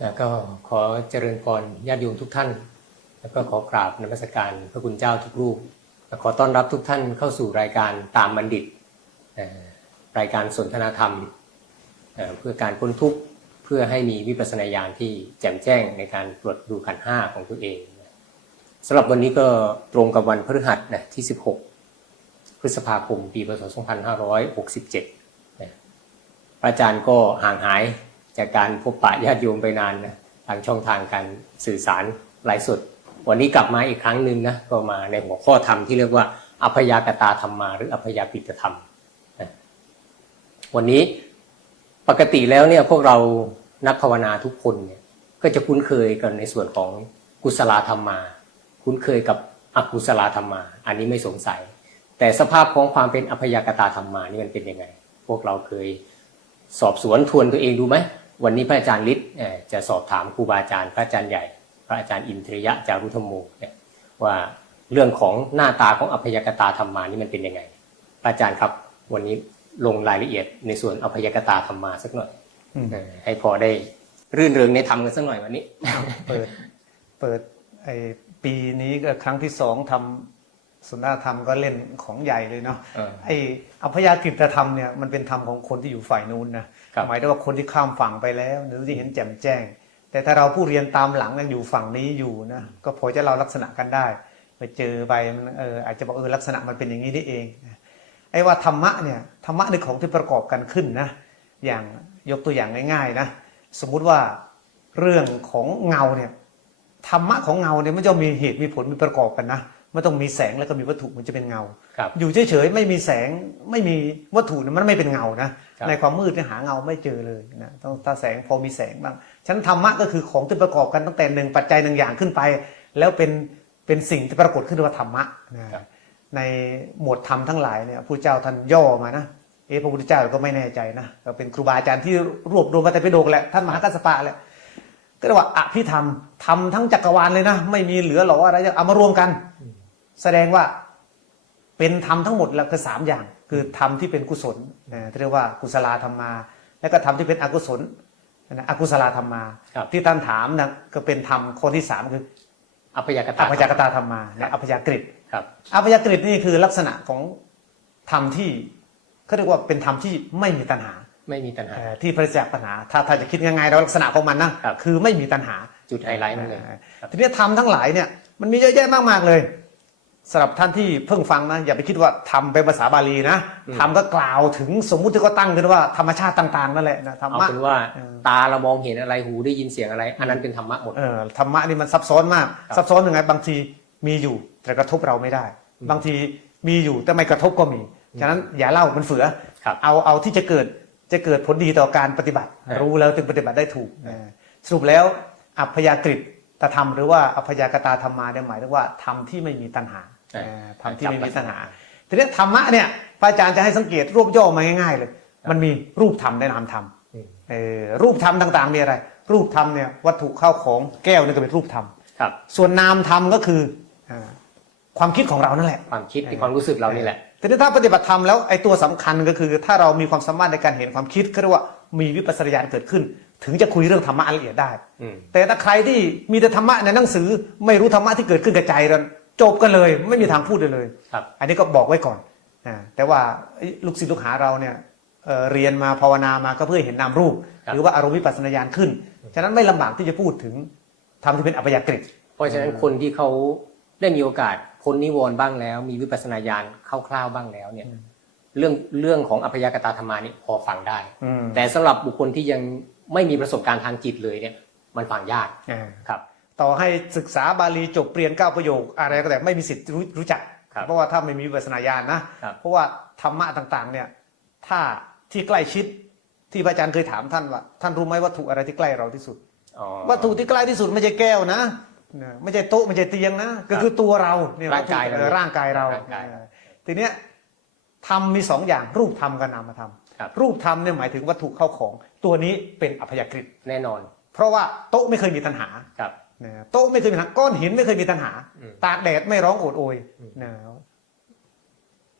นะก็ขอเจริญพรญาติโยมทุกท่าน แล้วก็ขอกราบนมัสการพระคุณเจ้าทุกรูป ขอต้อนรับทุกท่านเข้าสู่รายการตามบัณฑิต รายการสนทนาธรรม เพื่อการพ้นทุกข์เพื่อให้มีวิปัสสนาญาณที่แจ่มแจ้งในการตรวจดูขันห้าของตัวเองสำหรับวันนี้ก็ตรงกับวันพฤหัสนะที่ 16 พฤษภาคม ปีพศ2567พระอาจารย์ก็ห่างหาย จากการพบปะญาติโยมไปนานนะทางช่องทางการสื่อสารไลฟ์สดวันนี้กลับมาอีกครั้งหนึ่งนะก็มาในหัวข้อธรรมที่เรียกว่าอัพยากตาธรรมมา หรืออัพยาปิตธรรม วันนี้ปกติแล้วเนี่ยพวกเรานักภาวนาทุกคนเนี่ยก็จะคุ้นเคยกันในส่วนของกุศลธรรมมา คุ้นเคยกับอกุศลธรรมมา อันนี้ไม่สงสัย แต่สภาพของความเป็นอัพยากตาธรรมมานี่มันเป็นยังไง พวกเราเคยสอบสวนทวนตัวเองดูไหม วันนี้พระอาจารย์ฤทธิ์เอ่อจะสอบถามครูบาอาจารย์ พระอาจารย์ใหญ่ พระอาจารย์อินทริยะจารุธรรมโมเนี่ยว่าเรื่องของหน้าตาของอัพยากตาธรรมมานี่มันเป็นยังไง พระอาจารย์ครับวันนี้ลงรายละเอียดในส่วนอัพยากตาธรรมมาสักหน่อยอืมเออให้พอได้รื่นเริงในธรรมกันสักหน่อยวันนี้ เปิดเปิดไอปีนี้ก็ครั้งที่สองทำสุนทรธรรมก็เล่นของใหญ่เลยเนาะเออไออัพยากฤตธรรมเนี่ยมันเป็นธรรมของคนที่อยู่ฝ่ายนู้นนะครับ หมายถึงว่าคนที่ข้ามฝั่งไปแล้ว หรือที่เห็นแจ่มแจ้ง แต่ถ้าเราผู้เรียนตามหลังยังอยู่ฝั่งนี้อยู่นะก็พอจะเราลักษณะกันได้ไปเจอไปมันเอออาจจะบอกเออลักษณะมันเป็นอย่างนี้นี่เองนะไอ้ว่าธรรมะเนี่ยธรรมะในของที่ประกอบกันขึ้นนะอย่างยกตัวอย่างง่ายๆนะสมมุติว่าเรื่องของเงาเนี่ยธรรมะของเงาเนี่ยมันจะมีเหตุมีผลมีประกอบกันนะมันต้องมีแสงแล้วก็มีวัตถุมันจะเป็นเงาครับอยู่เฉยๆไม่มีแสงไม่มีวัตถุเนี่ยมันไม่เป็นเงานะครับ ในความมืดเนี่ยหาเงาไม่เจอเลยนะต้องถ้าแสงพอมีแสงบ้างฉะนันธรรมะก็คือของที่ประกอบกันตั้งแต่หนึ่งปัจจัยหนึ่งอย่างขึ้นไป แล้วเป็นเป็นสิ่งที่ปรากฏขึ้นว่าธรรมะนะครับในหมวดธรรมทั้งหลายเนี่ยผู้เจ้าท่านย่อมานะเอะพระพุทธเจ้าเราก็ไม่แน่ใจนะก็เป็นครูบาอาจารย์ที่รวบรวมมาแต่ไปโดกแหละท่านมหากัสสปะแหละก็เรียกว่าอภิธรรมทำทั้งจักรวาลเลยนะ ไม่มีเหลือหรออะไรเอามารวมกัน แสดงว่าเป็นธรรมทั้งหมดแล้วคือสามอย่าง คือธรรมที่เป็นกุศลนะที่เรียกว่ากุศลธรรมมาแล้วก็ธรรมที่เป็นอกุศลนะอกุศลธรรมมาครับที่ท่านถามนะก็เป็นธรรมข้อที่สามคืออัพยากตาอพยากตาธรรมมาและอพยากฤตครับอพยากฤตนี่คือลักษณะของธรรมที่เขาเรียกว่าเป็นธรรมที่ไม่มีตัณหาไม่มีตัณหาเอ่อที่ประจักษ์ปัญหาถ้าถ้าจะคิดง่ายๆแล้วลักษณะของมันนะครับคือไม่มีตัณหาจุดไฮไลท์นั่นเลยครับทีนี้ธรรมทั้งหลายเนี่ยมันมีเยอะแยะมากมากๆเลย สำหรับท่านที่เพิ่งฟังนะอย่าไปคิดว่าธรรมเป็นภาษาบาลีนะธรรมก็กล่าวถึงสมมุติที่ก็ตั้งขึ้นว่าธรรมชาติต่างๆนั่นแหละนะธรรเอามะเป็นว่าเออตาเรามองเห็นอะไรหูได้ยินเสียงอะไร อันนั้นเป็นธรรมะหมด เออธรรมะนี่มันซับซ้อนมาก ครับ ซับซ้อนยังไงบางทีมีอยู่แต่กระทบเราไม่ได้ บางทีมีอยู่แต่ไม่กระทบก็มีฉะนั้นอย่าเล่ามันเฟือครับ เอาเอาที่จะเกิดจะเกิดผลดีต่อการปฏิบัติ ครับ รู้แล้วถึงปฏิบัติได้ถูกเออสรุปแล้วอัพยากฤตตธรรมหรือว่าอัพยากตาธรรมมาเนี่ยหมายถึงว่าธรรมที่ไม่มีตัณหา ใช่เออธรรมที่ไม่มีตัณหาทีนี้ธรรมะเนี่ยพระอาจารย์จะให้สังเกตรวบย่อมาง่ายๆเลย มันมีรูปธรรมและนามธรรมอืมเออรูปธรรมต่างๆมีอะไร รูปธรรมเนี่ยวัตถุเข้าของแก้วนี่ก็เป็นรูปธรรมครับส่วนนามธรรมก็คืออ่าความคิดของเรานั่นแหละ ความคิดที่ความรู้สึกเรานี่แหละทีนี้ถ้าปฏิบัติธรรมแล้วไอ้ตัวสำคัญก็คือ ถ้าเรามีความสามารถในการเห็นความคิดก็เรียกว่ามีวิปัสสนาญาณเกิดขึ้น ถึงจะคุยเรื่องธรรมะละเอียดได้อืมแต่ถ้าใครที่มีแต่ธรรมะในหนังสือไม่รู้ธรรมะที่เกิดขึ้นกับใจเรา จบกันเลย ไม่มีทางพูดได้เลย ครับ อันนี้ก็บอกไว้ก่อนอ่าแต่ว่าลูกศิษย์ลูกหาเราเนี่ยเอ่อเรียนมาภาวนามาก็เพื่อให้เห็นนามรูป ครับ หรือว่าอารมณ์วิปัสสนาญาณขึ้น ฉะนั้นไม่ลำบากที่จะพูดถึงธรรมที่เป็นอัปยากฤิเพราะฉะนั้นคนที่เขาได้มีโอกาสพ้นนิวรณ์บ้างแล้ว มีวิปัสสนาญาณคร่าวๆบ้างแล้วเนี่ยเรื่องเรื่องของอัพยากตาธรรมานี่พอฟังได้ อืมแต่สำหรับบุคคลที่ยังไม่มีประสบการณ์ทางจิตเลยเนี่ยมันฟังยากอ่า ครับ ต่อให้ศึกษาบาลีจบเปลี่ยนเก้าประโยค อะไรก็แต่ไม่มีสิทธิ์รู้รู้จัก ครับเพราะว่าถ้าไม่มีวิปัสสนาญาณนะ ครับเพราะว่าธรรมะต่างๆเนี่ยถ้าที่ใกล้ชิดที่พระอาจารย์เคยถามท่านว่า ท่านรู้ไหมวัตถุอะไรที่ใกล้เราที่สุด อ๋อ วัตถุที่ใกล้ที่สุดไม่ใช่แก้วนะนะไม่ใช่โต๊ะไม่ใช่เตียงนะ ก็คือตัวเราเนี่ยร่างกายเราเออร่างกายเราร่างกายเออทีเนี้ยธรรมมีสองอย่างรูปธรรมกับนามธรรมครับ รูปธรรมเนี่ยหมายถึงวัตถุเข้าของ ตัวนี้เป็นอัพยากฤิแน่นอนเพราะว่าโต๊ะไม่เคยมีตัณหา ครับ นะโต๊ะไม่เคยมีตัณหาก้อนหินไม่เคยมีตัณหาอืมตากแดดไม่ร้องโอดโอยอืมนะ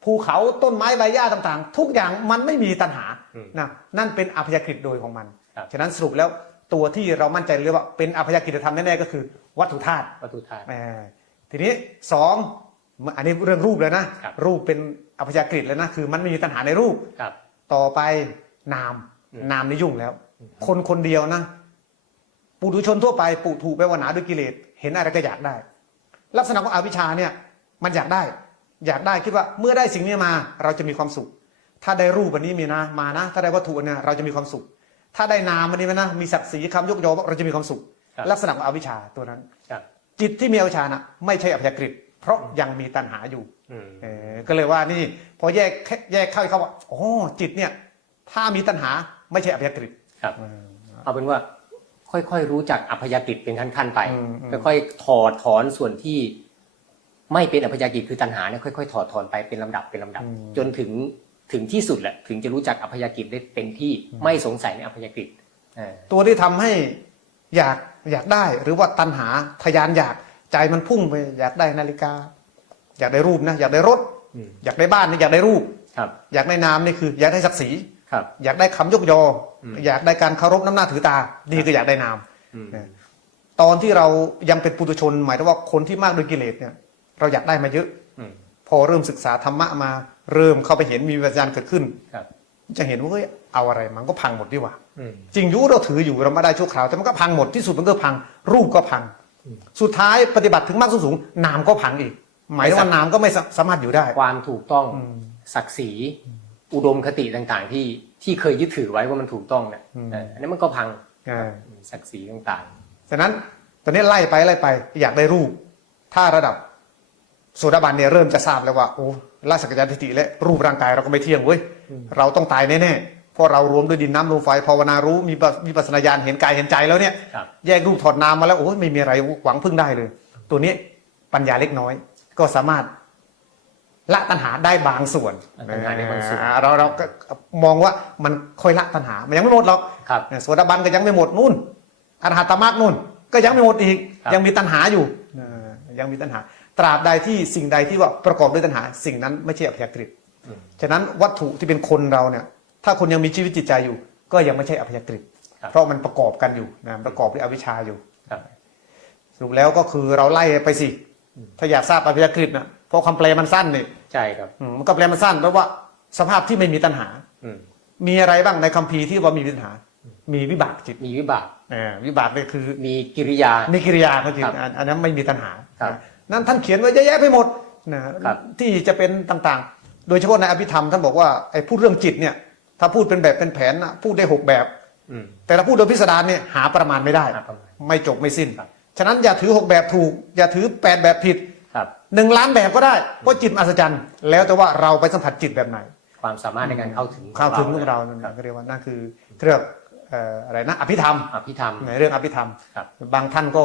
ภูเขาต้นไม้ใบหญ้าต่างๆ ทุกอย่างมันไม่มีตัณหาอืมนะนั่นเป็นอัพยากฤิโดยของมันครับฉะนั้นสรุปแล้วตัวที่เรามั่นใจเลยว่าเป็นอภยกิจธรรมแน่ๆก็คือ วัตถุธาตุวัตถุธาตุเออทีนี้สองอันนี้เรื่องรูปเลยนะครับรูปเป็นอภยกฤตเลยนะคือ มันไม่มีตัณหาในรูปครับต่อไปนามอืมนามนี่ยุ่งแล้ว คนคนเดียวนะ ปุถุชนทั่วไปปุถุแปลว่าหนาด้วยกิเลสเห็นอะไรก็อยากได้ ลักษณะของอวิชชาเนี่ยมันอยากได้ อยากได้คิดว่าเมื่อได้สิ่งนี้มาเราจะมีความสุข ถ้าได้รูปอันนี้มีนะมานะ ถ้าได้วัตถุอันเนี่ยเราจะมีความสุข ถ้าได้นามอันนี้มานะ มีศักดิ์ศรีคำยกยอเราจะมีความสุขครับลักษณะของอวิชชาตัวนั้นครับจิตที่มีอวิชชานะไม่ใช่อภยกฤตเพราะยังมีตัณหาอยู่อืมเออก็เลยว่านี่พอแยกแยกเข้าเข้าว่าอ๋อจิตเนี่ย ถ้ามีตัณหาไม่ใช่อภยกฤตครับเอาเป็นว่า ค่อยๆรู้จักอัพยากฤตเป็นขั้นๆไปอืมอืมค่อยๆถอดถอนส่วนที่ ไม่เป็นอัพยากฤตคือตัณหาเนี่ยค่อยๆถอดถอนไปเป็นลำดับเป็นลำดับ จนถึงถึงที่สุดแหละถึงจะรู้จักอัพยากฤตได้เต็มที่ไม่สงสัยในอัพยากฤตเออตัวที่ทำให้อยากอยากได้หรือว่าตัณหาทยานอยากใจมันพุ่งไปอยากได้นาฬิกา อยากได้รูปนะอยากได้รถอืมอยากได้บ้านนี่อยากได้รูปครับอยากได้นามนี่คือ อยากได้ศักดิ์ศรีครับ อยากได้คำยกยออมอยากได้การเคารพน้ำหน้าถือตา นี่คืออยากได้นามอืมนะตอนที่เรายังเป็นปุถุชน หมายถึงว่าคนที่มากด้วยกิเลสเนี่ย เราอยากได้มาเยอะอืมพอเริ่มศึกษาธรรมะมา เริ่มเข้าไปเห็นมีวิญญาณเกิดขึ้นครับจะเห็นว่าเฮ้ยเอาอะไรมันก็พังหมดดีกว่าอืมจริงอยุเราถืออยู่เราไม่ได้ชั่วคราวแต่มันก็พังหมดที่สุดมันก็พัง รูปก็พังอืมสุดท้ายปฏิบัติถึงมากสูงสูงนามก็พังอีก หมายถึงว่านามก็ไม่สาสามารถอยู่ได้ ความถูกต้องอืมศักดิ์ศรี อุดมคติต่างๆ ที่ที่เคยยึดถือไว้ว่ามันถูกต้องเนี่ยอืมเอออันนี้มันก็พังอ่าศักดิ์ศรีต่างฉะนั้นตอนนี้ไล่ไปไล่ไปอยากได้รูป ถ้าระดับโสดาบันเนี่ยเริ่มจะทราบแล้วว่าโอ้ราชกัญญาทิฏฐิและรูปร่างกายเราก็ไม่เที่ยงเว้ยเราต้องตายแน่ๆเพราะเรารวมด้วยดินน้ำลมไฟภาวนารู้มีปะมีปัสนาญาณเห็นกายเห็นใจแล้วเนี่ยๆครับแยกรูปถอดนามมาแล้วโอ้ยไม่มีอะไรหวังพึ่งได้เลย ตัวนี้ปัญญาเล็กน้อย ก็สามารถ ละตัณหาได้บางส่วนละตัณหาได้บางส่วนอ่เราเราก็มองว่ามันค่อยละตัณหา มันยังไม่หมดหรอกครับโสดาบันก็ยังไม่หมดนู่นอรหัตมรรคนู่น ก็ยังไม่หมดอีกครับยังมีตัณหาอยู่อ่ายังมีตัณหา ตราบใดที่สิ่งใดที่ว่าประกอบด้วยตัณหา สิ่งนั้นไม่ใช่อภยากฤตอืมฉะนั้นวัตถุที่เป็นคนเราเนี่ย ถ้าคนยังมีชีวิตจิตใจอยู่ ก็ยังไม่ใช่อภยากฤตครับเพราะมันประกอบกันอยู่นะประกอบด้วยอวิชชาอยู่ครับสรุปแล้วก็คือเราไล่ไปสิถ้าอยากทราบอภิยกฤตนะเพราะคำแปลมันสั้นนี่ ใช่ครับอืมมันก็แปลมันสั้นแปลว่าสภาพที่ไม่มีตัณหา อืมมีอะไรบ้างในคัมภีร์ที่ว่ามีตัณหา มีวิบากจิตมีวิบากอ่าวิบากนี่คือมีกิริยามีกิริยาเขาจิตครับอันอันนั้นไม่มีตัณหาครับนะนั่นท่านเขียนไว้เยอะแยะไปหมดนะครับที่จะเป็นต่างๆ โดยเฉพาะในอภิธรรมท่านบอกว่าไอ้พูดเรื่องจิตเนี่ย ถ้าพูดเป็นแบบเป็นแผนนะพูดได้หกแบบอืม แต่ถ้าพูดโดยพิสดารเนี่ยหาประมาณไม่ได้ หาประมาณไม่จบไม่สิ้น ครับ ฉะนั้นอย่าถือหกแบบถูก อย่าถือแปดแบบผิดครับ หนึ่งล้านแบบก็ได้เพราะจิตมหัศจรรย์ แล้วแต่ว่าเราไปสัมผัสจิตแบบไหน ความสามารถในการเข้าถึงเข้าถึงของเรานั่นครับก็เรียกว่านั่นคือเรื่องเอ่ออะไรนะอภิธรรมอภิธรรมในเรื่องอภิธรรมครับบางท่านก็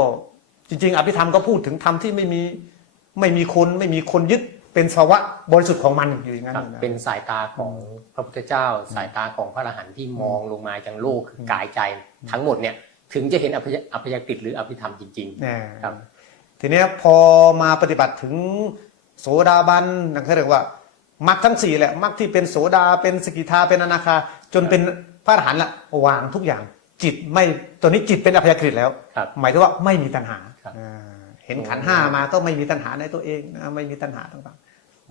จริง ๆ อภิธรรมก็พูดถึงธรรมที่ไม่มีไม่มีคนไม่มีคนยึดเป็นภาวะบริสุทธิ์ของมันอยู่อย่างนั้นครับนะเป็นสายตาของพระพุทธเจ้า สายตาของพระอรหันต์ที่มองลงมาจากโลกคือกายใจทั้งหมดเนี่ยถึงจะเห็นอภิยอภิยกฤตหรืออภิธรรมจริงแน่ครับ ทีเนี้ยพอมาปฏิบัติถึงโสดาบันนั่นเขาเรียกว่ามรรคทั้งสี่แหละมรรคที่เป็นโสดาเป็นสกิทาเป็นอนาคา จนเป็นพระอรหันต์ละวางทุกอย่าง จิตไม่ตัวนี้จิตเป็นอภยกฤตแล้วๆครับหมายถึงว่าไม่มีตัณหาครับ อ่าเห็นขันธ์ห้ามาก็ไม่มีตัณหาในตัวเองนะไม่มีตัณหาต่าง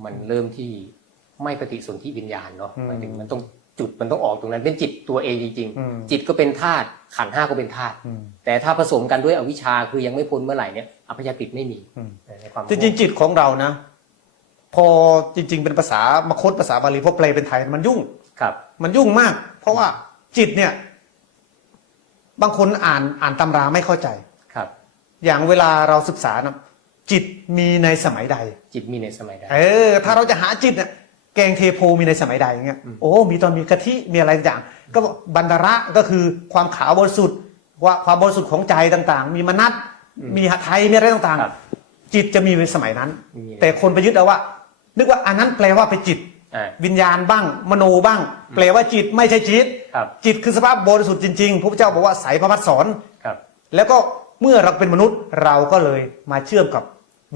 มันเริ่มที่ไม่ปฏิสนธิวิญญาณเนาะอืม หมายถึงมันต้อง จุดมันต้องออกตรงนั้นเป็นจิตตัวเองจริงอืมๆจิตก็เป็นธาตุขันธ์ห้าก็เป็นธาตุอืมแต่ถ้าผสมกันด้วยอวิชชาคือยังไม่พ้นเมื่อไหร่เนี่ยอภิยกฤตไม่มีอืมในความจริงๆจิตของเรานะ พอจริง ๆ เป็นภาษามคตภาษาบาลีพอแปลเป็นไทยมันยุ่งครับ มันยุ่งมาก เพราะว่าจิตเนี่ย บางคนอ่านอ่านตำราไม่เข้าใจครับ อย่างเวลาเราศึกษานะจิตมีในสมัยใด จิตมีในสมัยใดเออ ถ้าเราจะหาจิตเนี่ย แกงเทโพมีในสมัยใดอย่างเงี้ยอืมโอ้ มีตอนมีกะทิมีอะไรต่างก็บอกบันดาระก็คือความขาวบริสุทธิ์ว่าความบริสุทธิ์ของใจต่างๆ มีมนัตมีหทัยมีอะไรต่างครับๆจิตจะมีในสมัยนั้นมีแต่คนไปยึดเอาว่า นึกว่าอันนั้นแปลว่าเป็นจิตอ่าวิญญาณบ้าง มโนบ้าง แปลว่าจิตไม่ใช่จิตครับจิตคือสภาพบริสุทธิ์จริงๆพระพุทธเจ้าบอกว่าใสพระพัฒสอนครับแล้วก็เมื่อเราเป็นมนุษย์เราก็เลยมาเชื่อมกับ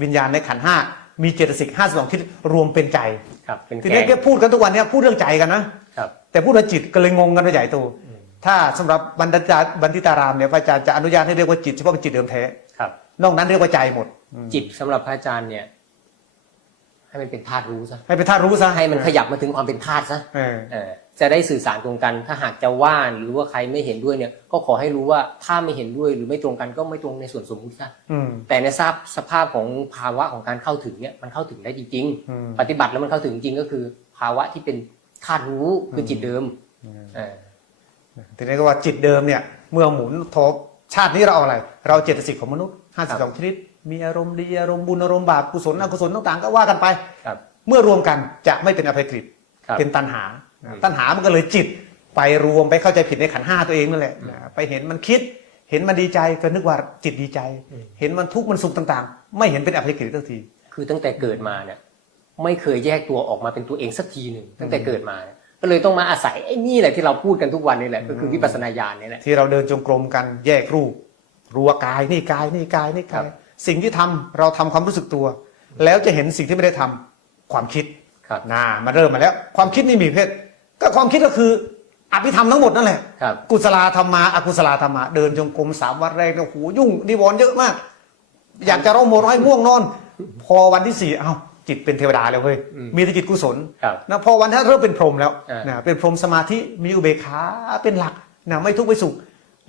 วิญญาณในขันธ์ห้า มีเจตสิกห้าสองคิดรวมเป็นใจครับเป็นทีแกนี้งแกพูดกันทุกวันเนี้พูดเรื่องใจกันนะครับ แต่พูดเรื่องจิตก็เลยงงกันไปใหญ่โตถ้าสำหรับบันดาจาบันทิตารามเนี่ยพระอาจารย์จะอนุญาตให้เรียกว่าจิตเฉพาะเป็นจิตเดิมแท้ครับ นอกนั้นเรียกว่าใจหมด จิตสำหรับพระอาจารย์เนี่ย ให้มันเป็นธาตุรู้ซะให้เป็นธาตุรู้ซะให้มันขยับมาถึงความเป็นธาตุซะเออเออ จะได้สื่อสารตรงกัน ถ้าหากจะว่าหรือว่าใครไม่เห็นด้วยเนี่ยก็ขอให้รู้ว่าถ้าไม่เห็นด้วยหรือไม่ตรงกันก็ไม่ตรงในส่วนสมมุติซะอืมแต่ในทราบสภาพของภาวะของการเข้าถึงเนี่ยมันเข้าถึงได้จริงอืมๆปฏิบัติแล้วมันเข้าถึงจริงก็คือ ภาวะที่เป็นธาตุรู้คือจิตเดิมเออทีนี้ก็ว่าจิตเดิมเนี่ย เมื่อหมุนทบชาตินี้เราเอาอะไร เราเจตสิกของมนุษย์52ชนิด มีอารมณ์ดีอารมณ์บุญอารมณ์บาปกุศลอกุศลต่างๆ ก็ว่ากันไปครับเมื่อรวมกันจะไม่เป็นอภัยกฤตครับเป็นตัณหาอืม ตัณหามันก็เลยจิตไปรวมไปเข้าใจผิดในขันธ์ห้าตัวเองนั่นแหละไปเห็นมันคิด เห็นมันดีใจก็นึกว่าจิตดีใจ เห็นมันทุกข์มันสุขต่างๆ ไม่เห็นเป็นอภัยกฤตสักที คือตั้งแต่เกิดมาเนี่ยไม่เคยแยกตัวออกมาเป็นตัวเองสักทีหนึ่งตั้งแต่เกิดมาเนี่ยก็เลยต้องมาอาศัยไอ้นี่แหละที่เราพูดกันทุกวันนี่แหละก็คือวิปัสสนาญาณนี่แหละที่เราเดินจงกรมกันแยกรูปรู้ว่ากายนี่กายนี่กายนี่กายครับสิ่งที่ทำเราทำความรู้สึกตัว แล้วจะเห็นสิ่งที่ไม่ได้ทำความคิดครับน่ามาเริ่มมาแล้ว ความคิดนี่มีเพศ ก็ความคิดก็คืออภิธรรมทั้งหมดนั่นแหละครับ กุศลาธรรมาอกุศลาธรรมาเดินจงกรมสามวันแรกเนี่ยโอ้โหยุ่งนิวรณ์เยอะมาก อยากจะร้องโมร้อยง่วงนอน พอวันที่สี่เอ้าจิตเป็นเทวดาแล้วเว้ยอืมมีแต่จิตกุศลครับนะพอวันที่เริ่มเป็นพรหมแล้วอ่าน นะเป็นพรหมสมาธิมีอุเบกขาเป็นหลักนะไม่ทุกข์ไม่สุข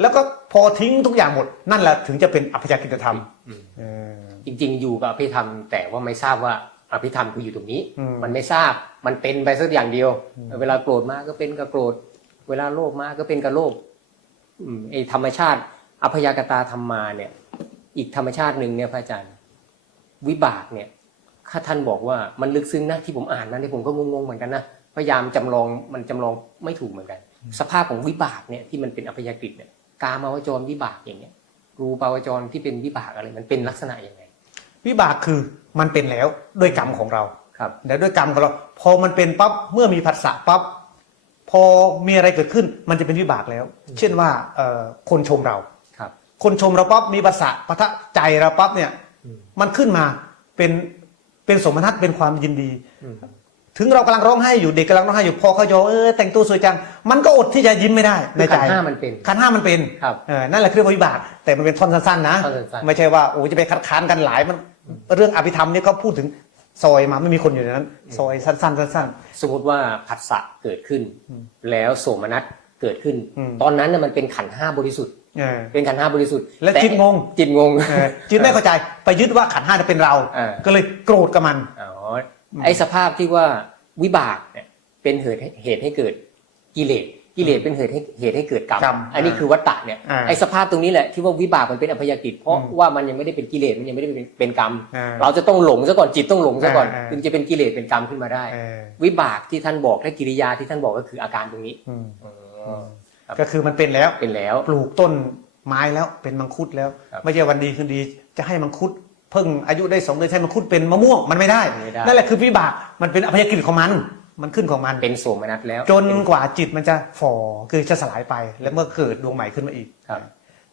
แล้วก็พอทิ้งทุกอย่างหมดนั่นแหละถึงจะเป็นอภิญกิจธรรมอืมเออ จริง ๆ อยู่กับอภิธรรมแต่ว่าไม่ทราบว่า อภิธรรมคืออยู่ตรงนี้อืมมันไม่ทราบมันเป็นไปสักอย่างเดียว เวลาโกรธมาก็เป็นกับโกรธ เวลาโลภมาก็เป็นกับโลภอืมไอธรรมชาติอพยากตาธรรมาเนี่ย อีกธรรมชาติหนึ่งเนี่ยพระอาจารย์วิบากเนี่ยถ้าท่านบอกว่ามันลึกซึ้งนะที่ผมอ่านมาเนี่ยผมก็งงๆเหมือนกันนะพยายามจำลองมันจำลองไม่ถูกเหมือนกัน สภาพของวิบากเนี่ยที่มันเป็นอพยากฤตเนี่ยกามาวจรวิบากอย่างเงี้ยรูปาวจรที่เป็นวิบากอะไร มันเป็นลักษณะยังไง วิบากคือมันเป็นแล้วด้วยกรรมของเราครับแต่ด้วยกรรมของเรา พอมันเป็นปั๊บเมื่อมีผัสสะปั๊บพอมีอะไรเกิดขึ้นมันจะเป็นวิบากแล้ว เช่นว่าเอ่อคนชมเราครับ คนชมเราปั๊บมีภาษาปะทะใจเราปั๊บเนี่ยอืมมันขึ้นมาเป็นเป็นสมนัตเป็นความยินดีอืมถึงเรากำลังร้องไห้อยู่เด็กกำลังร้องไห้อยู่พอเขาโยเออแต่งตัวสวยจัง มันก็อดที่จะยิ้มไม่ได้ในใจขันธ์ห้ามันเป็นขันธ์ห้ามันเป็นครับเออนั่นแหละคือเรียกว่าวิบาก แต่มันเป็นท่อนสั้นๆนะท่อนสั้นๆไม่ใช่ว่าโอ้จะไปคัดค้านกันหลายมัน เรื่องอภิธรรมเนี่ยเขาพูดถึงซอยมาไม่มีคนอยู่ในนั้น ซอยสั้นๆสั้นสมมติว่าผัสสะเกิดขึ้น แล้วโสมนัสเกิดขึ้นอืมตอนนั้นน่ะมันเป็นขันธ์ห้าบริสุทธิ์ ๆเออ เป็นขันธ์ห้าบริสุทธิ์และต่จิตงง จิตงง เออจิตไม่เข้าใจไปยึดว่าขันธ์ห้าเนี่ยเป็นเรา เออ ก็เลยโกรธกับมัน อ๋อไอสภาพที่ว่าวิบากเนี่ยเป็นเหตุให้เหตุให้เกิดกิเลส กิเลสเป็นเหตุให้เหตุให้เกิดกรรม กรรมอันนี้คือวัตตะเนี่ยอ่าไอสภาพตรงนี้แหละที่ว่าวิบากมันเป็นอภยกิจเพราะอืมว่ามันยังไม่ได้เป็นกิเลสมันยังไม่ได้เป็นเป็นกรรม อ่าเราจะต้องหลงซะก่อนจิตต้องหลงซะก่อนอ่าอ่า ถึงจะเป็นกิเลสเป็นกรรมขึ้นมาได้ เออวิบากที่ท่านบอกและกิริยาที่ท่านบอกก็คืออาการตรงนี้อืมอ๋อครับก็คือมันเป็นแล้ว เป็นแล้ว ปลูกต้นไม้แล้วเป็นมังคุดแล้ว ครับไม่ใช่วันดีคืนดีจะให้มังคุดเพิ่งอายุได้สองเดือนใช้มังคุดเป็นมะม่วงมันไม่ได้ ไม่ได้ นั่นแหละคือวิบากมันเป็นอภัยกิจของมัน มันขึ้นของมัน เป็นโสมนัสแล้ว จนกว่าจิตมันจะฝ่อคือจะสลายไป แล้วเมื่อเกิดดวงใหม่ขึ้นมาอีกครับ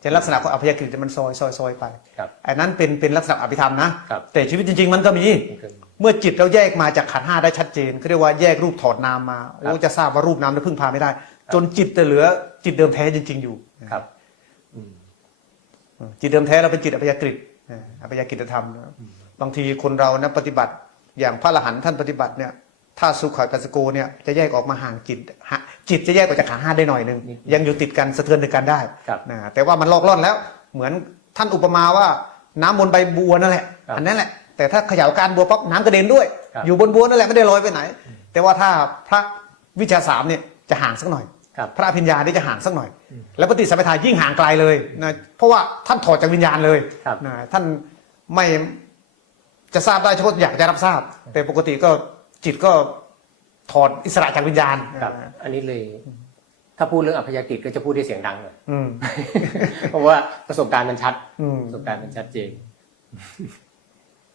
จะลักษณะของอภัยกิจจะมันซอยซอยซอยไปครับอันนั้นเป็นเป็นลักษณะอภิธรรมนะครับแต่ชีวิตจริง ๆ มันก็มี เมื่อจิตเราแยกมาจากขันธ์ห้าได้ชัดเจนเขาเรียกว่าแยกรูปถอดนามมาโอ้จะทราบว่ารูปนามนั้นพึ่งพาไม่ได้ จนจิตจะเหลือจิตเดิมแท้จริง ๆ อยู่ครับจิตเดิมแท้เราเป็นจิตอภิยกฤตนะอภิยกฤตธรรมนะบางทีคนเรานะปฏิบัติอย่างพระอรหันต์ท่านปฏิบัติเนี่ย ถ้าสุขอยปัสสโกเนี่ยจะแยกออกมาห่างจิตฮะจิตจะแยกออกจากขันธ์ห้าได้หน่อยหนึ่งนิดยังอยู่ติดกันสะเทือนถึงกันได้ครับนะแต่ว่ามันลอกล่อนแล้วเหมือนท่านอุปมาว่าน้ำบนใบบัวนั่นแหละครับอันนั้นแหละแต่ถ้าเขย่าการบัวปั๊บน้ำกระเด็นด้วยครับอยู่บนบัวนั่นแหละไม่ได้ลอยไปไหน แต่ว่าถ้าพระวิชาสามเนี่ยจะห่างสักหน่อยครับพระอภิญญานี่จะห่างสักหน่อย แล้วปฏิสัมปทายิ่งห่างไกลเลยนะเพราะว่าท่านถอดจากวิญญาณเลยครับนะท่านไม่จะทราบได้เฉพาะอยากจะรับทราบ แต่ปกติก็ จิตก็ถอดอิสระจากวิญญาณครับนะอันนี้เลย ถ้าพูดเรื่องอภยกิจก็จะพูดด้วยเสียงดังหน่อยอืมเพราะว่าประสบการณ์มันชัดอืมประสบการณ์มันชัดเจน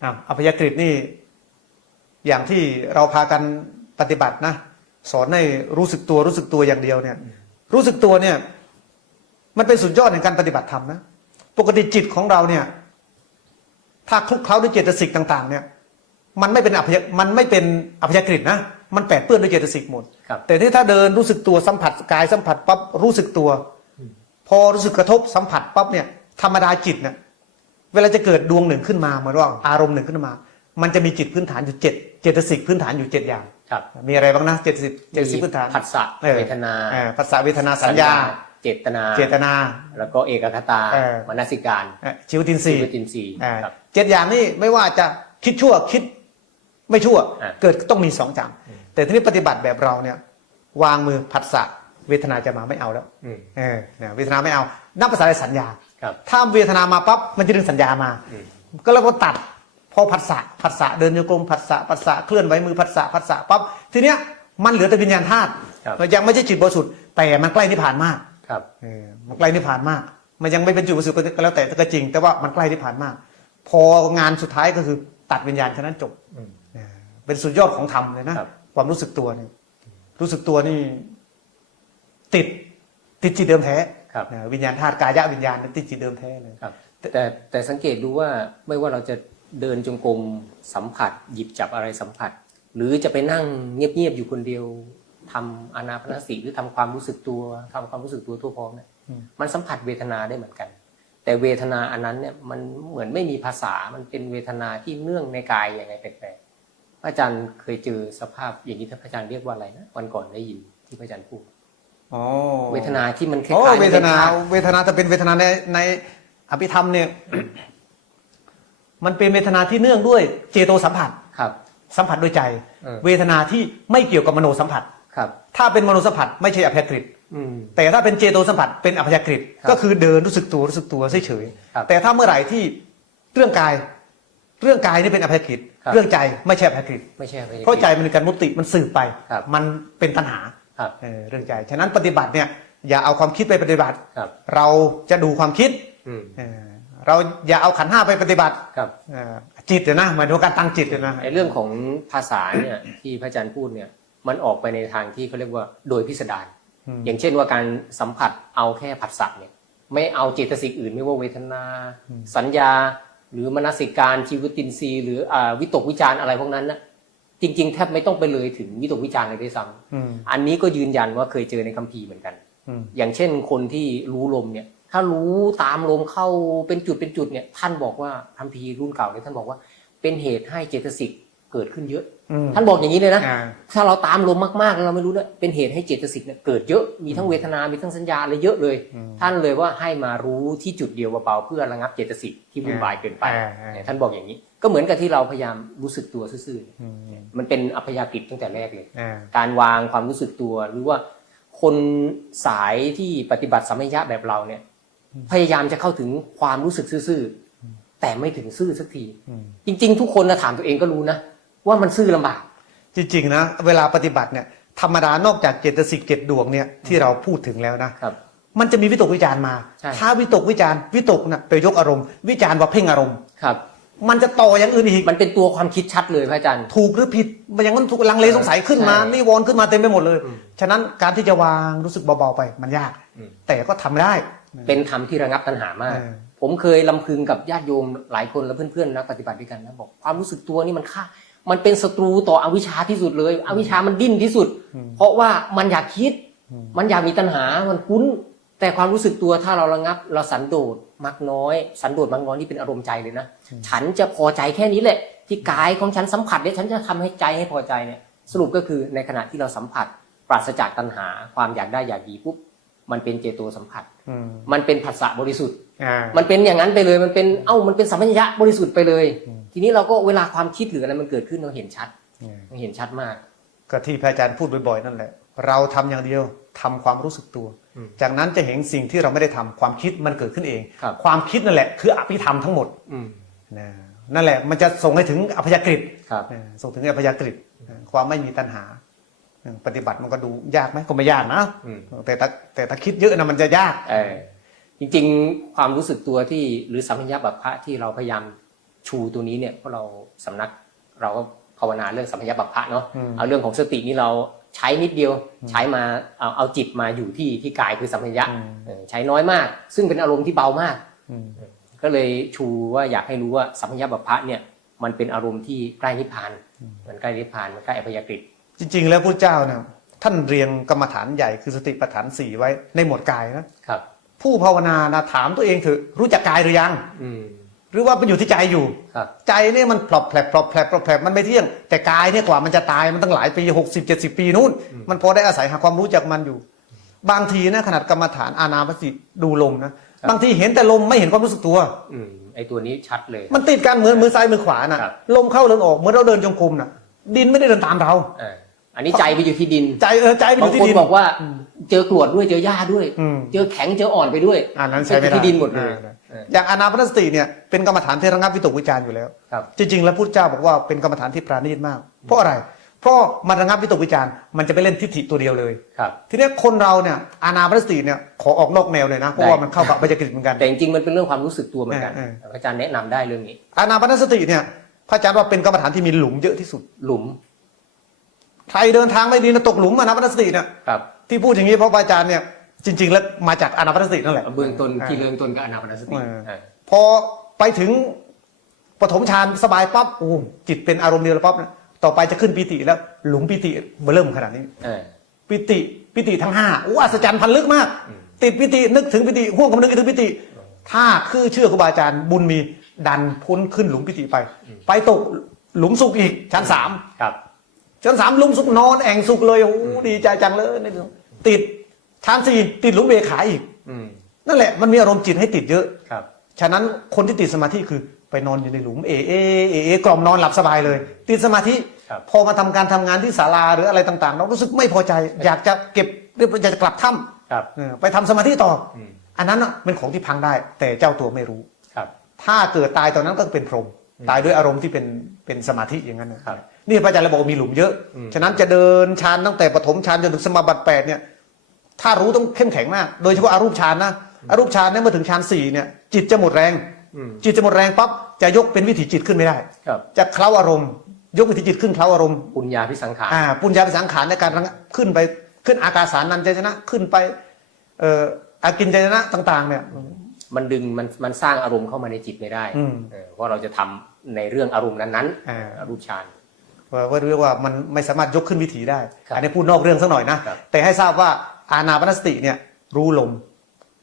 อะอภยกฤตนี่ อย่างที่เราพากันปฏิบัตินะสอนให้รู้สึกตัวรู้สึกตัวอย่างเดียวเนี่ย รู้สึกตัวเนี่ย มันเป็นสุดยอดในการปฏิบัติธรรมนะปกติจิตของเราเนี่ย ถ้าคลุกเคล้าด้วยเจตสิกต่าง ๆ เนี่ย มันไม่เป็นอภยมันไม่เป็นอภยกฤตนะ มันแปดเปื้อนด้วยเจตสิกหมด ครับ แต่ที่ถ้าเดินรู้สึกตัวสัมผัสกายสัมผัสปั๊บรู้สึกตัว พอรู้สึกกระทบสัมผัสปั๊บเนี่ยธรรมดาจิตเนี่ยเวลาจะเกิดดวงหนึ่งขึ้นมาเหมือนว่าอารมณ์หนึ่งขึ้นมา มันจะมีจิตพื้นฐานอยู่เจ็ดเจตสิกพื้นฐานอยู่เจ็ดอย่าง ครับ มีอะไรบ้างนะเจตสิกเจตสิกพื้นฐานผัสสะออเวทนาเออภาษาเวทนาสัญญา เจตนา เจตนา แล้วก็เอกคตาเออมนสิการเอ่อชิวตินทรีย์วิตินทรีย์อ่าครับเจ็ดอย่างนี้ไม่ว่าจะคิดชั่วคิด ไม่ชั่วอ่าเกิดต้องมีสองอย่างแต่ทีนี้ปฏิบัติแบบเราเนี่ยวางมือผัสสะเวทนาจะมาไม่เอาแล้วอืมเออเนี่ยเวทนาไม่เอานับภาษาอะไรสัญญาครับถ้าเวทนามาปั๊บมันจะดึงสัญญามาอืมก็แล้วก็ตัดพอผัสสะผัสสะเดินโยกลมผัสสะผัสสะเคลื่อนไหวมือผัสสะผัสสะปั๊บทีเนี้ยมันเหลือแต่วิญญาณธาตุครับยังไม่ใช่จิตบริสุทธิ์แต่มันใกล้นิพพานมากครับเออมันใกล้นิพพานมาก มันยังไม่เป็นจุดบริสุทธิ์ก็แล้วแต่ก็จริง แต่ว่ามันใกล้นิพพานมาก พองานสุดท้ายก็คือตัดวิญญาณแค่นั้นจบอืม เออเป็นสุดยอดของธรรมเลยนะครับความรู้สึกตัวนี่ รู้สึกตัวนี่ ติดติดจิตเดิมแท้ครับเออวิญญาณธาตุกายะวิญญาณนั้นติดจิตเดิมแท้เลยครับแต่แต่สังเกตดูว่าไม่ว่าเราจะเดินจงกรมสัมผัส หยิบจับอะไรสัมผัส หรือจะไปนั่งเงียบๆอยู่คนเดียวทำอานาปนสติหรือทำความรู้สึกตัวทำความรู้สึกตัวทั่วพร้อมเนี่ยมันสัมผัสเวทนาได้เหมือนกัน แต่เวทนาอันนั้นเนี่ยมันเหมือนไม่มีภาษามันเป็นเวทนาที่เนื่องในกายอย่างไรแปลกๆ พระอาจารย์เคยเจอสภาพอย่างนี้ท่านพระอาจารย์เรียกว่าอะไรนะวันก่อนได้ยินที่พระอาจารย์พูดอ๋อเวทนาที่มันคล้าโอ้ยๆเวทนามัป็เวทนาจะเป็นเวทนาในในอภิธรรมเนี่ย มันเป็นเวทนาที่เนื่องด้วยเจโตสัมผัสครับ สัมผัสด้วยใจเออเวทนาที่ไม่เกี่ยวกับมโนสัมผัสครับ ถ้าเป็นมโนสัมผัสไม่ใช่อภยกฤิตอืมแต่ถ้าเป็นเจโตสัมผัสเป็นอภยกฤิตครับก็คือเดินรู้สึกตัวรู้สึกตัวเฉยครับๆแต่ถ้าเมื่อไหร่ที่เรื่องกาย เรื่องกายนี่เป็นอภยกฤิตครับ เรื่องใจไม่ใช่อภยกฤิตไม่ใช่อภัยเพราะใจมันเป็นการมุติมันสืบไป ครับ มันเป็นตัณหาครับเออเรื่องใจฉะนั้นปฏิบัติเนี่ยอย่าเอาความคิดไปปฏิบัติ ครับ เราจะดูความคิดอืมเออเราอย่าเอาขันธ์ห้าไปปฏิบัติครับเออจิตเดี๋ยวนะหมายถึงการตั้งจิตเดี๋ยวนะ ไอ้เรื่องของภาษาเนี่ยที่พระอาจารย์พูดเนี่ยมันออกไปในทางที่เขาเรียกว่าโดยพิสดารอืม อย่างเช่นว่าการสัมผัสเอาแค่ผัสสะเนี่ยไม่เอาเจตสิกอื่นไม่ว่าเวทนา สัญญา หรือมนสิการชีวิตินทรีย์หรืออ่าวิตกวิจารณ์อะไรพวกนั้นนะจริง ๆ แทบไม่ต้องไปเลยถึงวิตกวิจารณ์เลยด้วยซ้ำอืมอันนี้ก็ยืนยันว่าเคยเจอในคัมภีร์เหมือนกันอืมอย่างเช่นคนที่รู้ลมเนี่ย ถ้ารู้ตามลมเข้าเป็นจุดเป็นจุดเนี่ย ท่านบอกว่าคัมภีร์รุ่นเก่าเนี่ยท่านบอกว่า เป็นเหตุให้เจตสิก เกิดขึ้นเยอะอืมท่านบอกอย่างนี้เลยนะอ่าถ้าเราตามลมมากๆแล้วเราไม่รู้เนี่ยเป็นเหตุให้เจตสิกเนี่ยเกิดเยอะ มีทั้งเวทนา มีทั้งสัญญาอะไรเยอะเลย ท่านเลยว่าให้มารู้ที่จุดเดียวเบาๆเพื่อระงับเจตสิกที่วุ่นวายเกินไปอ่าอ่าเนี่ยท่านบอกอย่างนี้ ก็เหมือนกับที่เราพยายามรู้สึกตัวซื่อๆอืมมันเป็นอัพยากฤิตั้งแต่แรกเลยอ่าการวางความรู้สึกตัวหรือว่าคนสายที่ปฏิบัติสัมมยะแบบเราเนี่ย พยายามจะเข้าถึงความรู้สึกซื่อๆแต่ไม่ถึงซื่อสักทีอืมจริง ๆ ทุกคนนะถามตัวเองก็รู้นะ ว่ามันซื่อลำบากจริงๆนะเวลาปฏิบัติเนี่ยธรรมดานอกจากเจตสิกเจตดวงเนี่ยที่เราพูดถึงแล้วนะครับ มันจะมีวิตกวิจารณ์มา ใช่ ถ้าวิตกวิจารณ์วิตกนะไปยกอารมณ์ วิจารณ์ว่าเพ่งอารมณ์ ครับ มันจะต่ออย่างอื่นอีกมันเป็นตัวความคิดชัดเลยพระอาจารย์ ถูกหรือผิดมันอย่างนั้นถูกลังเลสงสัยขึ้นมาใช่นี่วอนขึ้นมาเต็มไปหมดเลย อืม ฉะนั้นการที่จะวางรู้สึกเบาๆไปมันยากอืมแต่ก็ทำได้ เป็นธรรมที่ระงับตัณหามาก เออ ผมเคยลำพึงกับญาติโยมหลายคนและเพื่อนๆนักปฏิบัติด้วยกันนะบอกความรู้สึกตัวนี่มันฆ่า มันเป็นศัตรูต่ออวิชชาที่สุดเลย อวิชชามันดิ้นที่สุด เพราะว่ามันอยากคิด มันอยากมีตัณหา มันคุ้น แต่ความรู้สึกตัวถ้าเราระงับ เราสันโดษมักน้อย สันโดษมักน้อยนี่เป็นอารมณ์ใจเลยนะ ฉันจะพอใจแค่นี้แหละ ที่กายของฉันสัมผัสเนี่ยฉันจะทำให้ใจให้พอใจเนี่ย สรุปก็คือในขณะที่เราสัมผัส ปราศจากตัณหา ความอยากได้อยากดีปุ๊บ มันเป็นเจโตสัมผัสอืมมันเป็นผัสสะบริสุทธิ์อ่ามันเป็นอย่างนั้นไปเลย มันเป็น เอ้า มันเป็นสัมผัญญะบริสุทธิ์ไปเลย ทีนี้เราก็เวลาความคิดหรืออะไรมันเกิดขึ้นเราเห็นชัดเราเห็นชัดมาก ก็ที่พระอาจารย์พูดบ่อยๆนั่นแหละ เราทำอย่างเดียวทำความรู้สึกตัวอืมจากนั้นจะเห็นสิ่งที่เราไม่ได้ทำความคิดมันเกิดขึ้นเองครับความคิดนั่นแหละคืออภิธรรมทั้งหมดอืมนะนั่นแหละมันจะส่งให้ถึงอภยกฤิครับส่งถึงอภยกฤิความไม่มีตัณหา ปฏิบัติมันก็ดูยากไหมก็ไม่ยากนะอืมแต่ถ้าแต่ถ้าคิดเยอะนะมันจะยากเออจริงๆ ความรู้สึกตัวที่หรือสัมผัญญะบัพพะที่เราพยายาม ชูตัวนี้เนี่ยเพราะเราสำนักเราก็ภาวนาเรื่องสัมผัญญะบัพพะเนาะอืมเอาเรื่องของสตินี่เราใช้นิดเดียวใช้มาเอาเอาจิตมาอยู่ที่ที่กายคือสัมผัญญะอืมเออใช้น้อยมาก ซึ่งเป็นอารมณ์ที่เบามากอืมก็เลยชูว่าอยากให้รู้ว่าสัมผัญญะบัพพะเนี่ยมันเป็นอารมณ์ที่ใกล้นิพพานมันใกล้นิพพานมันใกล้อภัยกฤิจจริง ๆ แล้วพระเจ้าเนี่ยท่านเรียงกรรมฐานใหญ่คือสติปัฏฐานสี่ไว้ในหมวดกายนะครับ ผู้ภาวนานะถามตัวเองเถอะรู้จักกายหรือยังอืม หรือว่ามันอยู่ที่ใจอยู่ ครับ ใจเนี่ยมันพลอบแผลบพลอบแผลบพลอบแผลบมันไม่เที่ยง แต่กายเนี่ยกว่ามันจะตายมันตั้งหลายปี60 70ปีนู่น มันพอได้อาศัยหาความรู้จากมันอยู่ บางทีนะขนาดกรรมฐานอานาปสติดูลมนะครับบางทีเห็นแต่ลมไม่เห็นความรู้สึกตัว อืมไอตัวนี้ชัดเลย มันติดกันเหมือนมือซ้ายมือขวาน่ะครับลมเข้าลมออกเหมือนเราเดินจงกรมน่ะ ดินไม่ได้เดินตามเรา อ่าอันนี้ใจไปอยู่ที่ดินใจเออใจไปอบางยู่ที่คนดิน บอกว่าเจอกรวดด้วยเจอหญ้าด้วย อืม เจอแข็งเจออ่อนไปด้วยอันนั้นใช้ไม่ได้ที่ดินหมดเลย อ่าเอออย่างอานาปนสติเนี่ยเป็นกรรมฐานที่ระงับวิตกวิจารณ์อยู่แล้วครับจริงๆ แล้วพุทธเจ้าบอกว่าเป็นกรรมฐานที่ปราณีตมาก เพราะอะไร เพราะมันระงับวิตกวิจารณ์มันจะไปเล่นทิฏฐิตัวเดียวเลยครับทีเนี้ยคนเราเนี่ยอานาปนสติเนี่ยขอออกนอกแนวเลยนะเพราะว่ามันเข้ากับปัญญกิจเหมือนกันแต่จริงๆมันเป็นเรื่องความรู้สึกตัวเหมือนกันเออเอออาจารย์แนะนำได้เรื่องนี้อานาปนสติเนี่ยพระอาจารย์ว่าเป็นกรรมฐานที่มีหลุมเยอะที่สุดหลุมใครเดินทางไม่ดีนะตกหลุมอานาปนสติเนี่ยครับที่พูดอย่างนี้เพราะพระอาจารย์เนี่ย จริง ๆ แล้วมาจากอานาปนสตินั่นแหละ เบื้องต้นที่อ่าเริ่มต้นกับอนาปานสติเอออ่าพอไปถึงปฐมฌานสบายปั๊บโอ้จิตเป็นอารมณ์เดียวแล้วปั๊บนะต่อไปจะขึ้นปิติแล้ว หลุมปิติเริ่มขนาดนี้ เออ ปิติปิติทั้งห้าโอ้อัศจรรย์พันลึกมาก ติดปิตินึกถึงปิติห่วงกำลังนึกถึงปิติ ถ้าคือเชื่อครูบาอาจารย์บุญมีดันพ้นขึ้นหลุมปิติไป ไปตกหลุมสุขอีกชั้นสามครับ ชั้นสามหลุมสุขนอนแอ่งสุขเลยโอ้ดีใจจังเลยนี่ติด ชั้นสี่ติดหลุมเบขาอีกอืมนั่นแหละมันมีอารมณ์จิตให้ติดเยอะครับ ฉะนั้นคนที่ติดสมาธิคือไปนอนอยู่ในหลุมเอเอเอเอกล่อมนอนหลับสบายเลย ติดสมาธิครับพอมาทำการทำงานที่ศาลาหรืออะไรต่างๆ เรารู้สึกไม่พอใจ อยากจะเก็บเรียกว่าอยากจะกลับถ้ครับำเออไปทำสมาธิต่ออมอันนั้นน่ะเป็นของที่พังได้ แต่เจ้าตัวไม่รู้ครับ ถ้าเกิดตายตอนนั้นก็เป็นพรหมตายด้วยอารมณ์ที่เป็นเป็นสมาธิอย่างนั้นนะครับนี่พระอาจารย์เลยบอกว่ามีหลุมเยอะอืมฉะนั้นจะเดินฌานตั้งแต่ปฐมฌานจนถึงสมาบัติแปดเนี่ย ถ้ารู้ต้องเข้มแข็งมาก โดยเฉพาะอารูปฌานนะอารูปฌานเนี่ยเมื่อถึงฌานสี่เนี่ยจิตจะหมดแรงอืมจิตจะหมดแรงปั๊บจะยกเป็นวิถีจิตขึ้นไม่ได้ ครับ จะเคล้าอารมณ์ ยกวิถีจิตขึ้นเคล้าอารมณ์ปุญญาพิสังขารอ่าปุญญาเป็นสังขารในการระงับขึ้นไปขึ้นอากาสานันจายนะขึ้นไปเอ่ออากินจายนะต่าง ๆ เนี่ยมันดึงมันมันสร้างอารมณ์เข้ามาในจิตไม่ได้อืมเออเพราะเราจะทำในเรื่องอารมณ์นั้นอ่าๆอรูปฌานว่าว่าเรียกว่ามันไม่สามารถยกขึ้นวิถีได้ครับอันนี้พูดนอกเรื่องสักหน่อยนะครับแต่ให้ทราบว่า อานาปนสติเนี่ยรู้ลม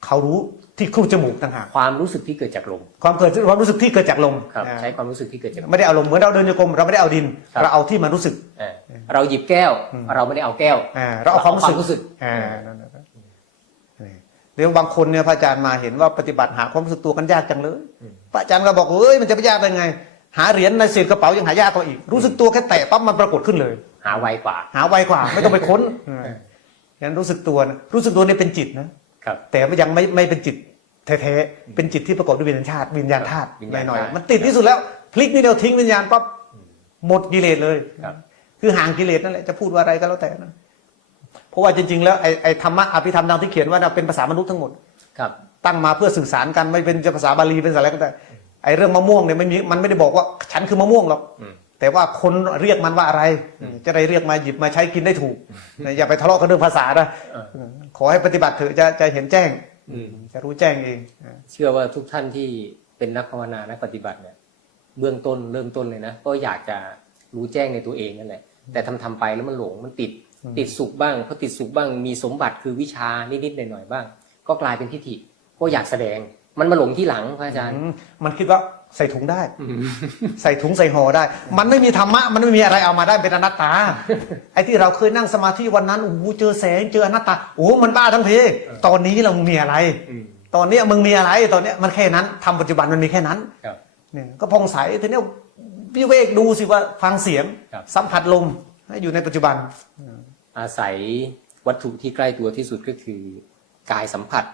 เขารู้ที่ครูจมูกต่างหากความรู้สึกที่เกิดจากลม ความเกิดความรู้สึกที่เกิดจากลมครับอ่าใช้ความรู้สึกที่เกิดจากลมไม่ได้เอาลมเหมือนเราเดินโยกรมเราไม่ได้เอาดินครับเราเอาที่มันรู้สึกเออเราหยิบแก้ว เราไม่ได้เอาแก้วอ่าเราเอาความรู้สึกรู้สึกอ่านั่นน่ะนี่เรื่องบางคนเนี่ยพระอาจารย์มาเห็นว่าปฏิบัติหาความรู้สึกตัวกันยากจังเลยพระอาจารย์ก็บอกเอ้ยมันจะไปยากได้ไง หาเหรียญในเศษกระเป๋ายังหายากกว่าอีก รู้สึกตัวแค่แตะปั๊บมันปรากฏขึ้นเลย หาไวกว่า หาไวกว่า ไม่ต้องไปค้น งั้นรู้สึกตัวนะรู้สึกตัวเนี่ยเป็นจิตนะครับ แต่มันยังไม่ไม่เป็นจิตแท้ๆเป็นจิตที่ประกอบด้วยวิญญาณชาติวิญญาณธาตุวิญหญาณน่อยธาตุ ๆมันติดที่สุดแล้วพลิกนิดเดียวทิ้งวิญญาณปั๊บหมดกิเลสเลย ครับ คือห่างกิเลสนั่นแหละจะพูดว่าอะไรก็แล้วแต่นะเพราะว่าจริงๆ แล้วไอ้ไอ้ธรรมะอภิธรรมดังที่เขียนว่าน่ะเป็นภาษามนุษย์ทั้งหมด ครับ ตั้งมาเพื่อสื่อสารกันไม่เป็นจะภาษาบาลีเป็นภาษาอะไรก็แต่ไอ้เรื่องมะม่วงเนี่ยไม่มีมันไม่ได้บอกว่าฉันคือมะม่วงหรอกอืม แต่ว่าคนเรียกมันว่าอะไร จะได้เรียกมาหยิบมาใช้กินได้ถูกนะอย่าไปทะเลาะกันเรื่องภาษานะเออขอให้ปฏิบัติเถอะจะจะเห็นแจ้งอืมจะรู้แจ้งเอง เชื่อว่าทุกท่านที่เป็นนักภาวนานักปฏิบัติเนี่ย เบื้องต้นเริ่มต้นเลยนะ ก็อยากจะรู้แจ้งในตัวเองนั่นแหละ แต่ทำทำไปแล้วมันหลงมันติด ติดสุขบ้างพอติดสุขบ้างมีสมบัติคือวิชานิดๆหน่อยๆบ้าง ก็กลายเป็นทิฏฐิก็อยากแสดง มันมาหลงที่หลังพระอาจารย์อืมมันคิดว่าใส่ถุงได้อืมใส่ถุงใส่ห่อได้ มันไม่มีธรรมะ มันไม่มีอะไรเอามาได้เป็นอนัตตา ไอ้ที่เราเคยนั่งสมาธิวันนั้นโอ้โหเจอแสงเจออนัตตาโอ้โหมันบ้าทั้งทีตอนนี้เรามีอะไรอืมตอนเนี้ยมึงมีอะไรตอนเนี้ยมันแค่นั้นทำปัจจุบันมันมีแค่นั้นครับเนี่ยก็พองใสทีเนี้ยวิเวกดูสิว่าฟังเสียงครับสัมผัสลมให้อยู่ในปัจจุบัน อาศัยวัตถุที่ใกล้ตัวที่สุดก็คือกายสัมผัส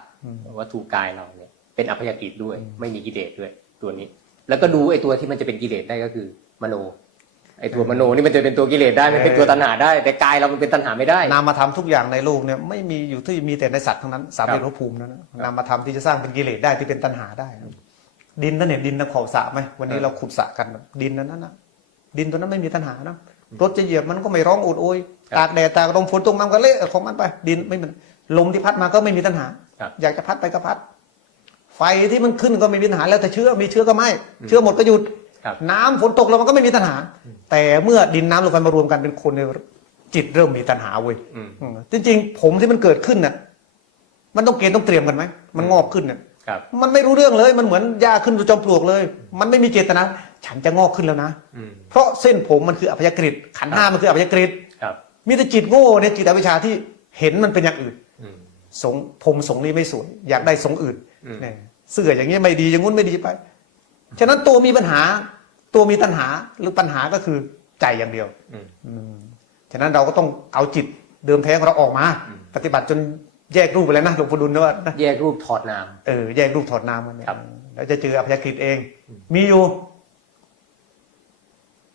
วัตถุกายเราเนี่ย เป็นอภยกิจด้วย ไม่มีกิเลสด้วย ตัวนี้ แล้วก็ดูไอ้ตัวที่มันจะเป็นกิเลสได้ก็คือ มโนไอ้ตัวมโนนี่มันจะเป็นตัวกิเลสได้มันเป็นตัวตัณหาได้ แต่กายเรามันเป็นตัณหาไม่ได้ นามธรรมทุกอย่างในโลกเนี่ยไม่มีอยู่ที่มีแต่ในสัตว์ทั้งนั้นสามครับเณรภูมินั้นนะนามธรรมที่จะสร้างเป็นกิเลสได้ที่เป็นตัณหาได้นะดินนั่นเนี่ยดินนะขอบสระไหมวันนี้เราขุดสระกันดินนั้นนะดินตัวนั้นไม่มีตัณหานะรถจะเหยียบมันก็ไม่ร้องโอดโอยครับตากแดดตากลมฝนตกน้ำก็เละของมันไป ดินไม่มันลมที่พัดมาก็ไม่มีตัณหาครับอยากจะพัดไปก็พัด ไฟที่มันขึ้นก็ไม่มีปัญหาแล้วแต่เชื้อมีเชื้อก็ไหม่เชื้อหมดก็หยุดครับน้ำฝนตกแล้วมันก็ไม่มีปัญหา แต่เมื่อดินน้ำลมไฟมารวมกันเป็นคนเนี่ยจิตเริ่มมีตัณหาเว้ยอืมอืมจริงๆ ผมที่มันเกิดขึ้นน่ะ มันต้องเกณฑ์ต้องเตรียมกันไหมมันงอกขึ้นเนี่ยครับมันไม่รู้เรื่องเลย มันเหมือนหญ้าขึ้นจอมปลวกเลย มันไม่มีเจตนาฉันจะงอกขึ้นแล้วนะอืมเพราะเส้นผมมันคืออภยกฤิขันธ์ห้ามันคืออภยกฤิครับมีแต่จิตโง่เนี่ยจิตอวิชชาที่เห็นมันเป็นอย่างอื่นอืม สงผมสงนี้ไม่สวยอยากได้สงอื่นอืมเนี่ยเสื้ออย่างนี้ไม่ดีอย่างงู้นไม่ดีไป ฉะนั้นตัวมีปัญหา ตัวมีตัณหาหรือปัญหาก็คือใจอย่างเดียวอืมอืมฉะนั้นเราก็ต้องเอาจิตเดิมแท้ของเราออกมาอืมปฏิบัติจนแยกรูปไปแล้วนะหลวงปู่ดุลนะว่านะแยกรูปถอดนามเออแยกรูปถอดนามมันเนี่ยครับแล้วจะเจออภยกฤตเอง มีอยู่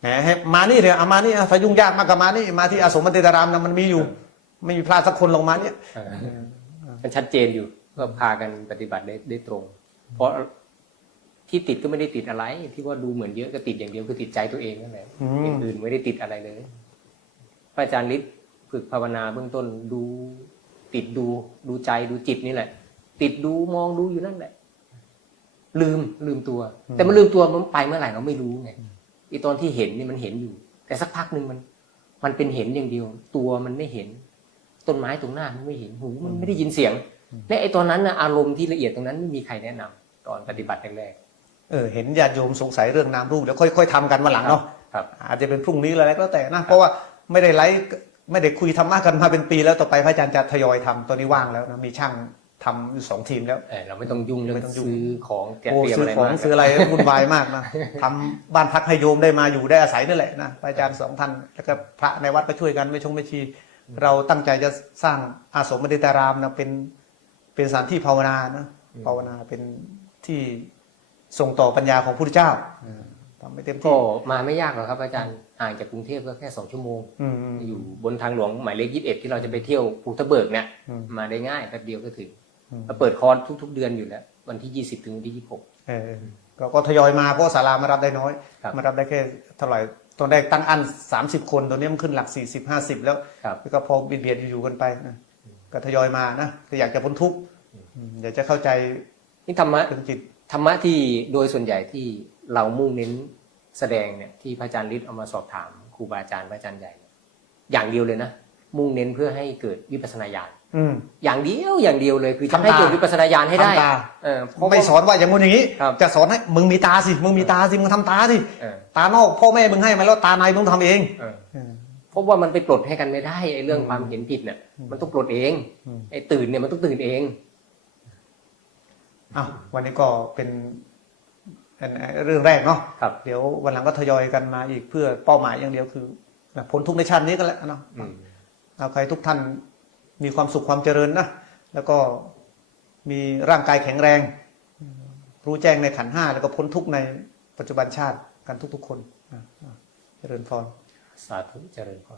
แหมให้มานี่เลยเอามานี่อะถ้ายุ่งยากมากก็มานี่มาที่อาสมมันเตตารามนะมันมีอยู่ ไม่มีพลาดสักคนลงมาเนี่ยเออ มันชัดเจนอยู่ก็พากันปฏิบัติได้ได้ตรง เพราะที่ติดก็ไม่ได้ติดอะไร ที่ว่าดูเหมือนเยอะก็ติดอย่างเดียวคือติดใจตัวเองนั่นแหละอืมอย่างอื่นไม่ได้ติดอะไรเลยพระอาจารย์ฤทธิ์ฝึกภาวนาเบื้องต้นดูติดดูดูใจดูจิตนี่แหละ ติดดูมองดูอยู่นั่นแหละ ลืมลืมตัว แต่มันลืมตัวมันไปเมื่อไหร่เราไม่รู้ไงไอตอนที่เห็นนี่มันเห็นอยู่ แต่สักพักหนึ่งมัน มันเป็นเห็นอย่างเดียว ตัวมันไม่เห็น ต้นไม้ตรงหน้ามันไม่เห็นหูมันไม่ได้ยินเสียง และไอตอนนั้นนะอารมณ์ที่ละเอียดตรงนั้นไม่มีใครแนะนำตอนปฏิบัติแรกเออเห็นญาติโยมสงสัยเรื่องนามรูปเดี๋ยวค่อยๆทำกันวันหลังเนาะๆครับอาจจะเป็นพรุ่งนี้อะไรก็แล้วแต่นะเพราะว่าไม่ได้ไลฟ์ไม่ได้คุยธรรมะกันมาเป็นปีแล้วต่อไปพระอาจารย์จะทยอยทำตอนนี้ว่างแล้วนะมีช่างทำอยู่สองทีมแล้วเออเราไม่ต้องยุ่งเรื่องไม่ต้องยุ่งซื้อของแกะโอ้เตรียมซื้ออะไรของมากซื้ออะไรวุ่นวายมากนะทำบ้านพักให้โยมได้มาอยู่ได้อาศัยนี่แหละนะพระอาจารย์สองท่านแล้วก็พระในวัดก็ช่วยกันไม่ชงไม่ชี เราตั้งใจจะสร้างอาสมมฤตารามนะเป็นเป็นสถานที่ภาวนานะภาวนาเป็นที่ส่งต่อปัญญาของพระพุทธเจ้าทำไม่เต็มก็ที่มาไม่ยากหรอกครับ อาจารย์ห่างจากกรุงเทพก็แค่สองชั่วโมงอืมอืมอยู่บนทางหลวงหมายเลขยี่สิบเอ็ดที่เราจะไปเที่ยวภูทะเบิกเนี่ยอืมมาได้ง่ายแป๊บเดียวก็ถึงอืมเราเปิดคอร์สทุก ๆ เดือนอยู่แล้ว วันที่ยี่สิบถึงวันที่ยี่สิบหกเออก็ก็ทยอยมาเพราะศาลามารับได้น้อยครับมารับได้แค่เท่าไหร่ ตอนแรกตั้งอัน30คนตอนนี้มันขึ้นหลัก40 50แล้วครับแล้วก็พอเบียดๆอยู่ๆกันไปนะก็ทยอยมานะก็อยากจะพ้นทุกข์อืมอยากจะเข้าใจนี่ธรรมะเรื่องจิตธรรมะที่โดยส่วนใหญ่ที่เรามุ่งเน้นแสดงเนี่ยที่พระอาจารย์ฤทธิ์เอามาสอบถามครูบาอาจารย์พระอาจารย์ใหญ่ อย่างเดียวเลยนะ มุ่งเน้นเพื่อให้เกิดวิปัสสนาญาณ อืมอย่างเดียวอย่างเดียวเลยคือทำจะให้ตาเกิดวิปัสสนาญาณให้ได้ทำตาเออเพราะไม่ว่าสอนว่าอย่างงู้นอย่างนี้ครับจะสอนให้มึงมีตาสิมึงมีตาสิมึงทำตาสิเออตานอกพ่อแม่มึงให้มาแล้วตาในมึงทำเองเออเออเพราะว่ามันไปปลดให้กันไม่ได้ไอ้เรื่องความเห็นผิดเนี่ยมันต้องปลดเองอืมไอ้ตื่นเนี่ยมันต้องตื่นเองอ้าววันนี้ก็เป็นอันเรื่องแรกเนาะครับเดี๋ยววันหลังก็ทยอยกันมาอีกเพื่อเป้าหมายอย่างเดียวคือพ้นทุกข์ในชาตินี้ก็แล้วเนาะอืมเอาใครทุกท่าน มีความสุขความเจริญนะแล้วก็มีร่างกายแข็งแรง รู้แจ้งในขันห้าแล้วก็พ้นทุกในปัจจุบันชาติกันทุกๆคนเจริญพรสาธุเจริญพร